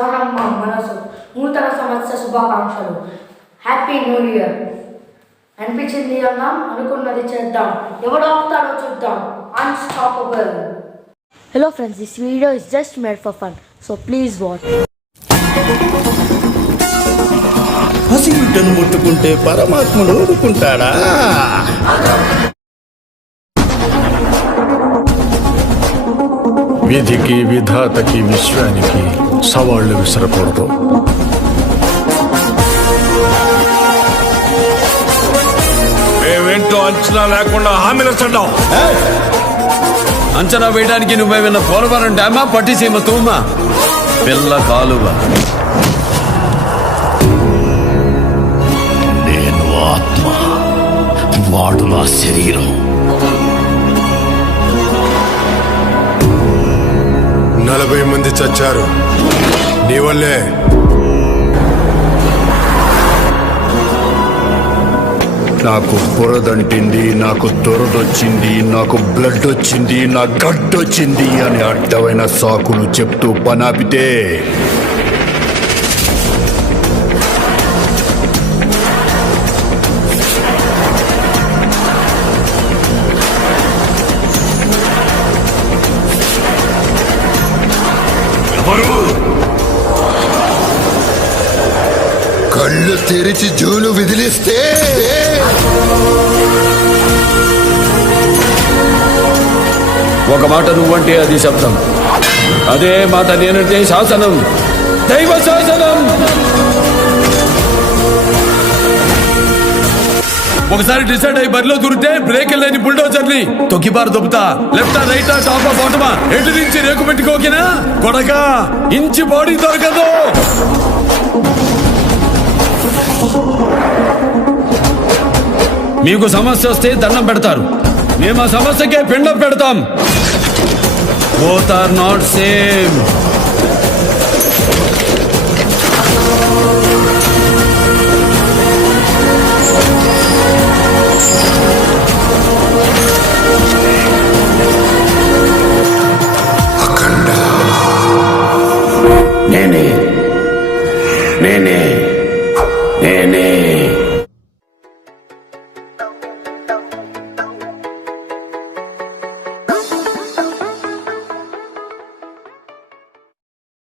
శ్రవణమ్మ మనసు నూతన సంవత్సర శుభాకాంక్షలు. Happy new year. అనిపించింది అన్నాం, అనుకున్నది చేద్దాం, ఎవడు ఆపుతాడో చూద్దాం. Unstoppable. Hello friends, this video is just made for fun, so please watch. పసిబిడ్డను ముట్టుకుంటే పరమాత్ముడు ఊరుకుంటాడా? విధికి విధాతకి విశ్వానికి సవాళ్లు విసరకూడదు. మేమేంటో అంచనా లేకుండా హామీలు చడ్డాం. అంచనా వేయడానికి నువ్వేమన్నా పోలవరం డ్యామా, పట్టిసీమ తూమా, పిల్ల కాలువ. నేను ఆత్మ, వాడు నా శరీరం. 40 మంది చచ్చారు నీ వల్లే. నాకు బురదంటింది, నాకు దొరదొచ్చింది, నాకు బ్లడ్ వచ్చింది, నా గడ్డొచ్చింది అని అడ్డమైన సాకులు చెప్తూ పనాపితే కళ్ళు తెరిచి జూలు విదిలిస్తే ఒక మాట నువ్వంటే అది శబ్దం, అదే మాట నేనంటే శాసనం, దైవ శాసనం. ఒకసారి డిసైడ్ అయ్యి బరిలో దూరితే బ్రేక్ లేని బుల్డోజర్ని తొక్కిబారు దొబ్బుతా. లెఫ్టా రైటా టాపా బాటమా ఎటు నుంచి రేకు పెట్టుకోకినా కొడక ఇంచి బాడీ దొరకదు. మీకు సమస్య వస్తే దండం పెడతారు, మేము ఆ సమస్యకే పిండం పెడతాం. Both are not same. నేనే